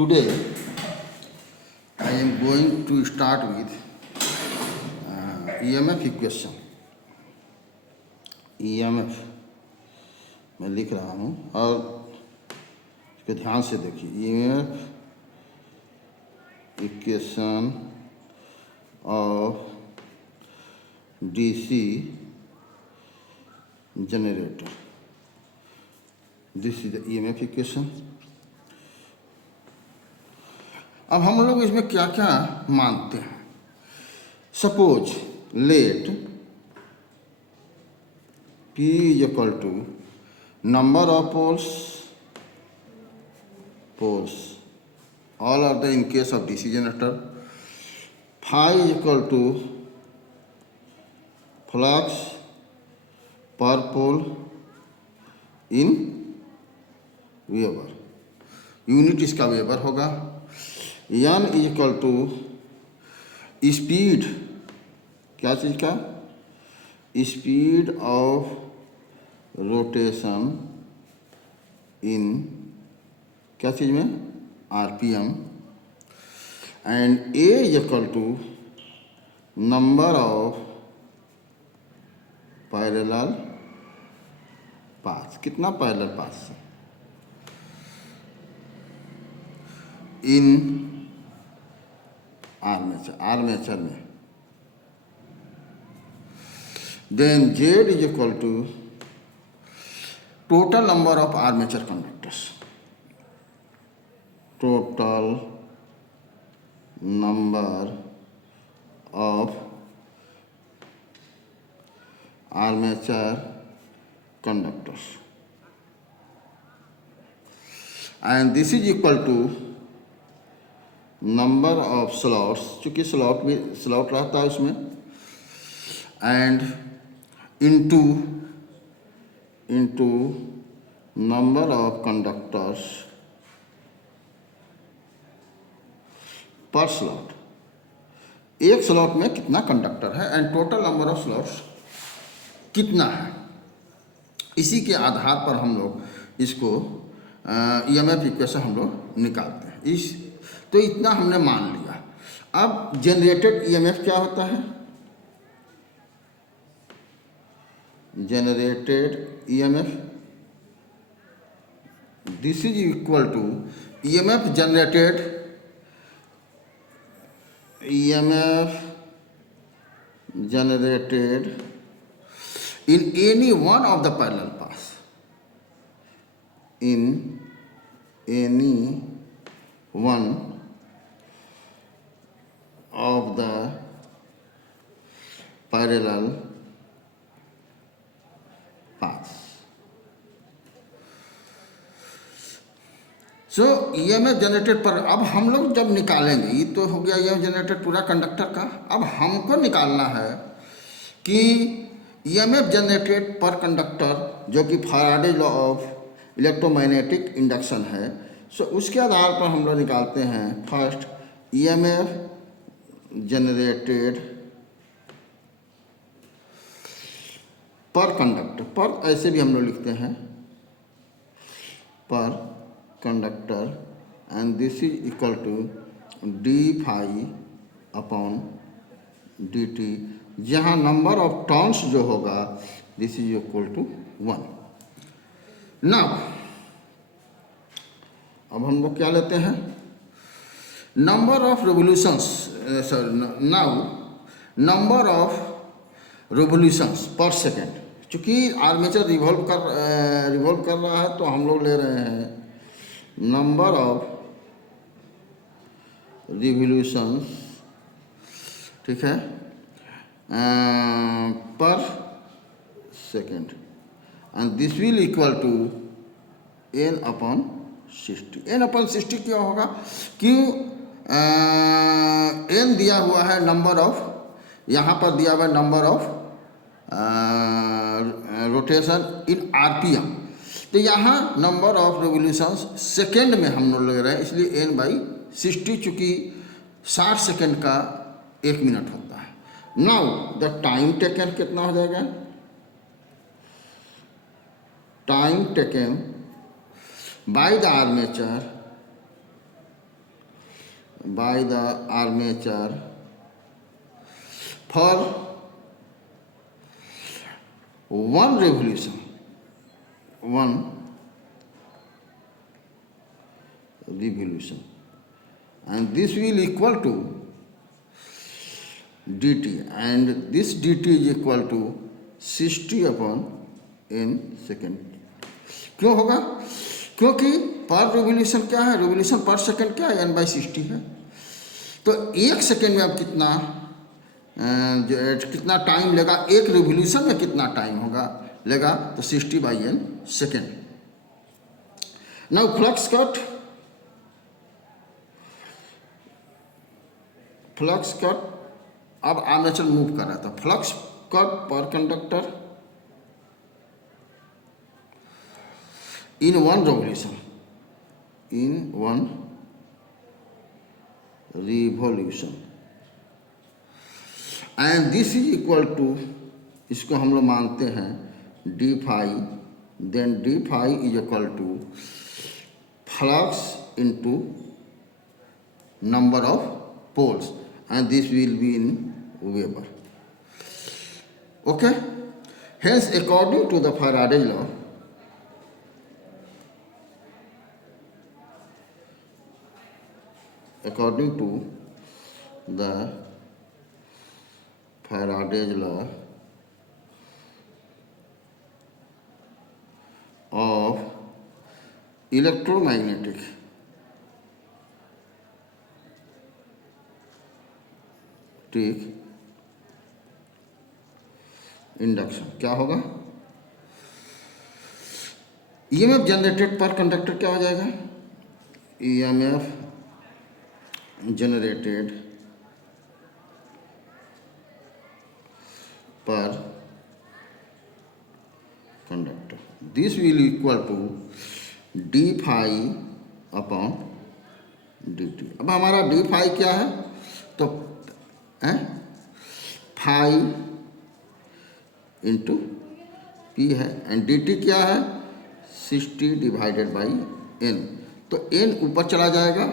Today I am going to start with EMF equation. EMF मैं लिख रहा हूँ और इसको ध्यान से देखिए. EMF equation of DC generator. This is the EMF equation. अब हम लोग इसमें क्या क्या मानते हैं. Suppose let P is equal to number of poles, all are there in case of DC generator. Phi is equal to flux per pole in Weber, unit इसका weber होगा. N is equal to speed, क्या चीज़ का, speed of rotation इन क्या चीज़ में, RPM. And A is equal to number of parallel path, कितना parallel path से इन आर्मेचर में. Then Z is equal to total number of armature conductors, total number of armature conductors, and this is equal to number of slots, चूँकि slot रहता है उसमें, and into number of conductors पर slot. एक slot में कितना conductor है and total number of slots कितना है. इसी के आधार पर हम लोग इसको EMF इक्वेशन हम लोग निकालते हैं. तो इतना हमने मान लिया. अब जनरेटेड EMF क्या होता है. Generated EMF, this is equal to EMF generated in any one of the parallel paths, in any one of the parallel paths. So EMF generated पर अब हम लोग जब निकालेंगे, ये तो हो गया EMF जनरेटेड पूरा कंडक्टर का. अब हमको निकालना है कि EMF जनरेटेड पर कंडक्टर जो कि Faraday law of electromagnetic induction है. सो उसके आधार पर हम लोग निकालते हैं first EMF generated per conductor. पर ऐसे भी हम लोग लिखते हैं per conductor, and this is equal to d phi upon dt, जहाँ नंबर ऑफ टर्न्स जो होगा this is equal to 1. Now अब हम लोग क्या लेते हैं, number of revolutions, now number of revolutions per second. चूँकि आर्मेचर रिवॉल्व कर रहा है तो हम लोग ले रहे हैं नंबर ऑफ रिवोल्यूशंस, ठीक है, per second, and this will equal to N upon 60. N upon 60 क्यों होगा, क्यों N दिया हुआ है नंबर ऑफ, यहाँ पर दिया हुआ है number of rotation in RPM. तो यहाँ नंबर ऑफ रिवोल्यूशंस सेकेंड में हम लोग ले रहे हैं, इसलिए N/60, चूँकि 60 सेकेंड का 1 मिनट होता है. नाउ द टाइम टेकन कितना हो जाएगा, time taken by the armature by the armature for one revolution, and this will equal to dt, and this dt is equal to 60 upon n second. क्यों होगा? क्योंकि per revolution क्या है, revolution per second क्या है, n/60 है। तो एक सेकेंड में अब कितना टाइम लेगा, एक रिवोल्यूशन में कितना टाइम लेगा, तो 60/n second. Now flux cut अब आर्मेचर मूव कर रहा था, फ्लक्स कट पर conductor in one revolution, and this is equal to, इसको हम लोग मानते हैं d phi, then d phi is equal to flux into number of poles, and this will be in Weber. Okay, hence according to the Faraday's law, according to the Faraday's law of electromagnetic induction, क्या होगा? EMF generated per conductor क्या हो जाएगा? EMF generated per conductor, this will equal to d phi upon dt। अब हमारा d phi क्या है, तो phi इंटू p है, एंड dt क्या है, 60 डिवाइडेड बाई n, तो n ऊपर चला जाएगा,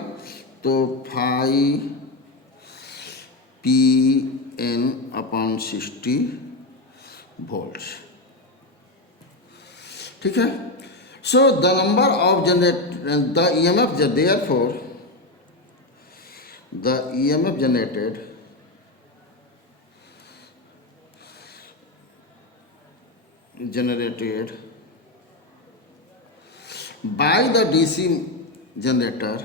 तो phi p n upon 60 volts, ठीक है। So the number of the EMF, therefore the EMF generated by the DC generator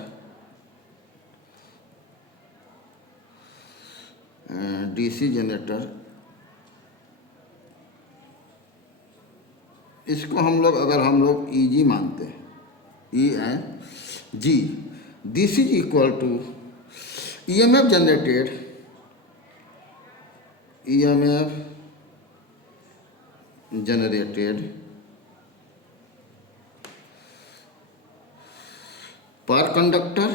इसको अगर हम लोग EG मानते हैं, E and G, this is equal to EMF generated per conductor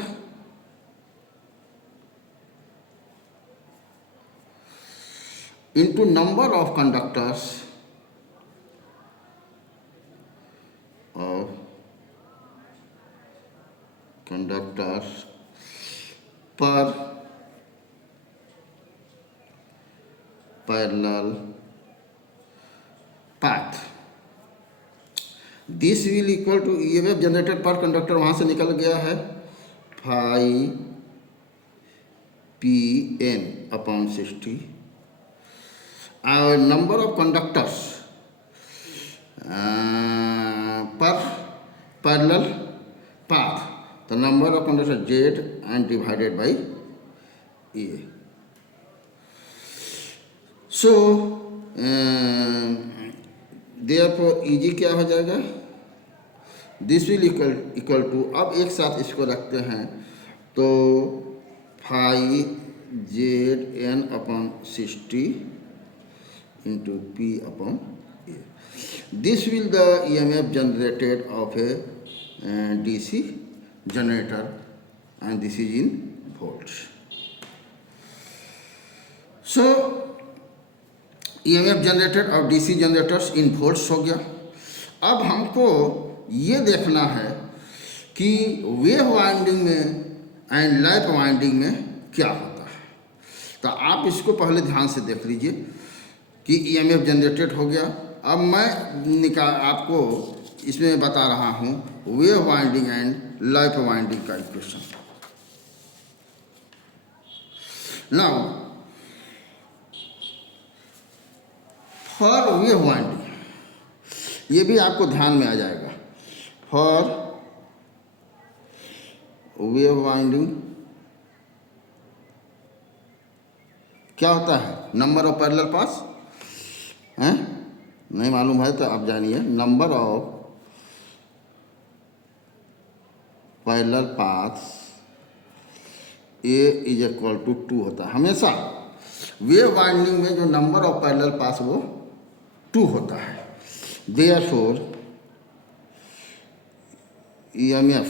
into number of conductors per parallel path। This will equal to EMF generated per conductor, वहाँ से निकल गया है phi Pn upon 60, और नंबर ऑफ कंडक्टर्स पर parallel path, तो number of conductor Z and divided by E। So therefore EG क्या हो जाएगा, दिस विल इक्वल टू, अब एक साथ इसको रखते हैं, तो phi Zn upon 60 into P upon A। This will the EMF generated of a DC generator, and this is in volts। So EMF generated of DC generators in volts हो गया। अब हमको ये देखना है कि वेव वाइंडिंग में and lap winding में क्या होता है। तो आप इसको पहले ध्यान से देख लीजिए कि ईएमएफ जनरेटेड हो गया। अब मैं आपको इसमें बता रहा हूँ wave winding and lap winding का equation. Now for wave winding, ये भी आपको ध्यान में आ जाएगा। फॉर वेव वाइंडिंग क्या होता है, नंबर ऑफ पैरेलल पास हैं, नहीं मालूम है तो आप जानिए। Number of parallel paths A is equal to 2 होता है हमेशा। वेव वाइंडिंग में जो नंबर ऑफ पैरेलल पास वो 2 होता है। Therefore EMF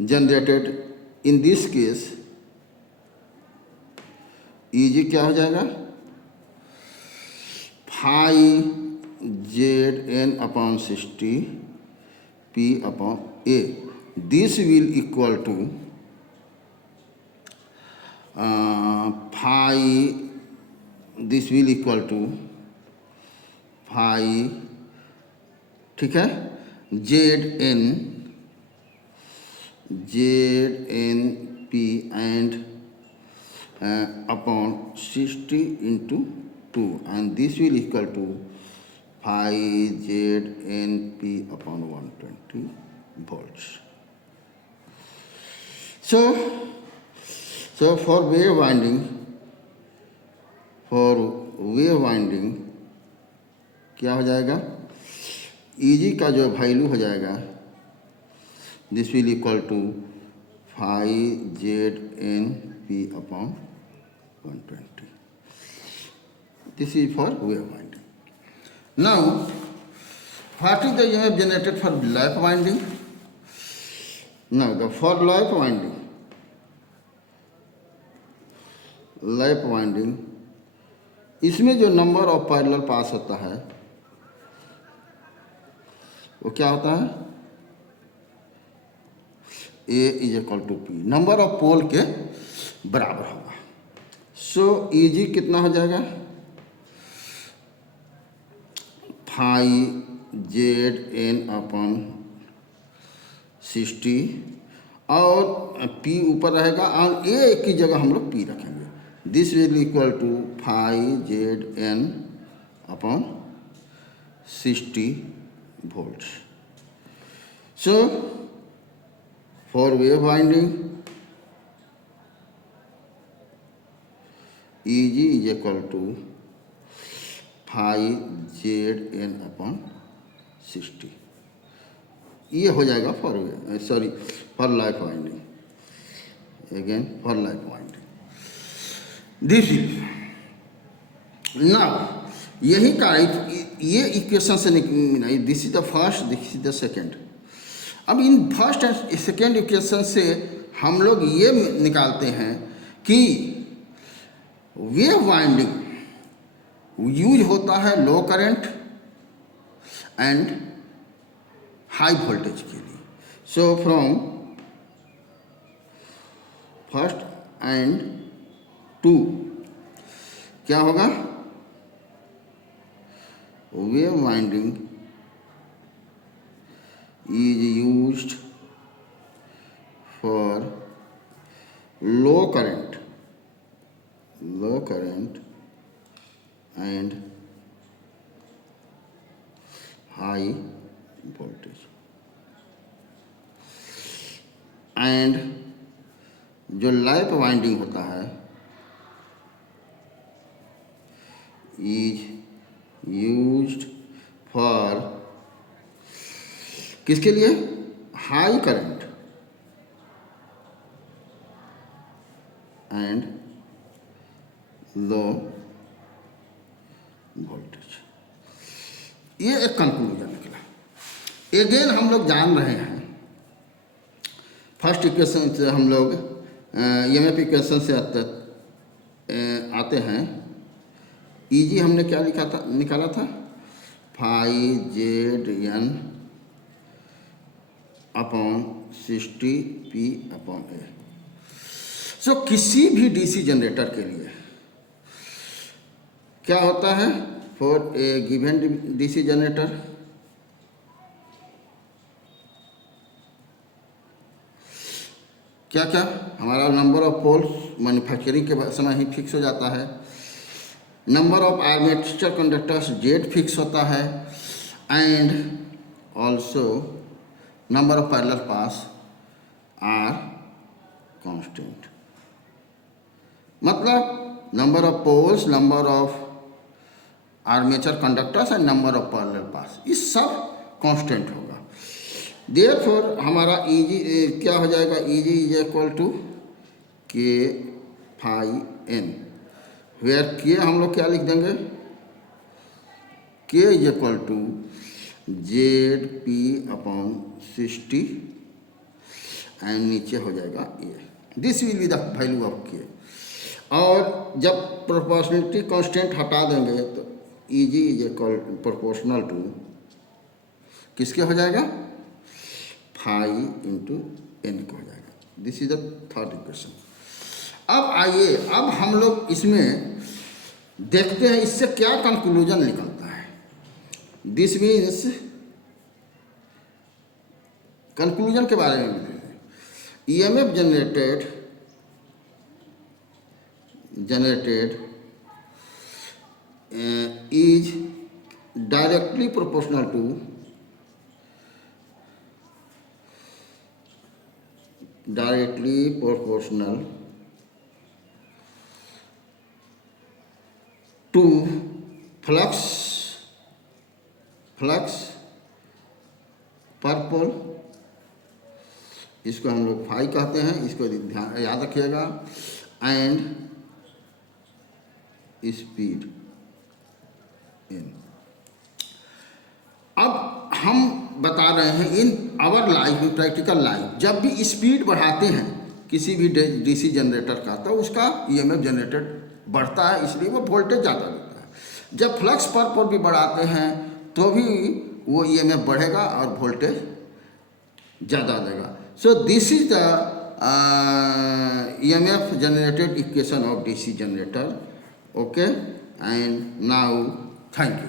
generated in this case EG क्या हो जाएगा, phi Z N upon 60 P upon A. This will equal to phi, this will equal to phi, ठीक है, Z N P and upon 60 into 2 and this will equal to 5 ZNP upon 120 volts. So for wave winding क्या हो जाएगा, EG का जो value हो जाएगा this will equal to 5 ZNP upon 120. This is for wave winding. Now, what is the EMF generated for lap winding? Now, for lap winding, इसमें जो number of parallel पास होता है वो क्या होता है, A is equal to P, number of pole के बराबर होगा। सो ईजी कितना हो जाएगा, 5 ZN अपॉन 60 और P ऊपर रहेगा और A की जगह हम लोग P रखेंगे। This will equal to 5 ZN upon 60 volts. So for wave winding EG is equal to 5 ZN upon 60। ये हो जाएगा for life winding, again for life winding. This now यही का ये इक्वेशन से मिला, this is the first, this is the second. अब इन फर्स्ट एंड सेकेंड इक्वेशन से हम लोग ये निकालते हैं कि वेव वाइंडिंग यूज होता है low current and high voltage के लिए। So from first and two क्या होगा, wave winding is used for low current and high voltage, and जो लैप वाइंडिंग होता है is used for किसके लिए, high current and low voltage. ये एक कंक्लूजन निकला। एगेन हम लोग जान रहे हैं फर्स्ट इक्वेशन से हम लोग ईएमएफ इक्वेशन से आते हैं। ईजी हमने क्या निकाला था, 5 ZN upon 60 P upon A। सो किसी भी डीसी जनरेटर के लिए क्या होता है, for a given DC generator क्या क्या हमारा नंबर ऑफ पोल्स मैन्युफैक्चरिंग के समय ही फिक्स हो जाता है, number of armature conductors Z fix होता है, and also number of parallel path are constant. मतलब number of poles, number of armature conductors and number of parallel path, ये सब कांस्टेंट होगा। देयरफॉर हमारा Eg क्या हो जाएगा, Eg is equal to K phi N, where K हम लोग क्या लिख देंगे, K is equal to Z P upon 60 and नीचे हो जाएगा A, this will be the value of K. और जब प्रोपोर्शनलिटी कांस्टेंट हटा देंगे तो Eg is equal proportional to किसके हो जाएगा, फाई इंटू एन को हो जाएगा। This is the third equation. अब आइए, अब हम लोग इसमें देखते हैं इससे क्या कंक्लूजन निकलता है। दिस मीन्स कंक्लूजन के बारे में बताते हैं। EMF generated is directly proportional to flux per pole, इसको हम लोग फाई कहते हैं, इसको ध्यान याद रखिएगा, एंड स्पीड इन। अब हम बता रहे हैं इन आवर लाइफ में, प्रैक्टिकल लाइफ, जब भी स्पीड बढ़ाते हैं किसी भी डीसी जनरेटर का तो उसका ईएमएफ जनरेटेड बढ़ता है, इसलिए वो वोल्टेज ज़्यादा देता है। जब फ्लक्स पर भी बढ़ाते हैं तो भी वो ईएमएफ बढ़ेगा और वोल्टेज ज़्यादा देगा। So this is the EMF generated equation of DC generator. Okay, and now thank you.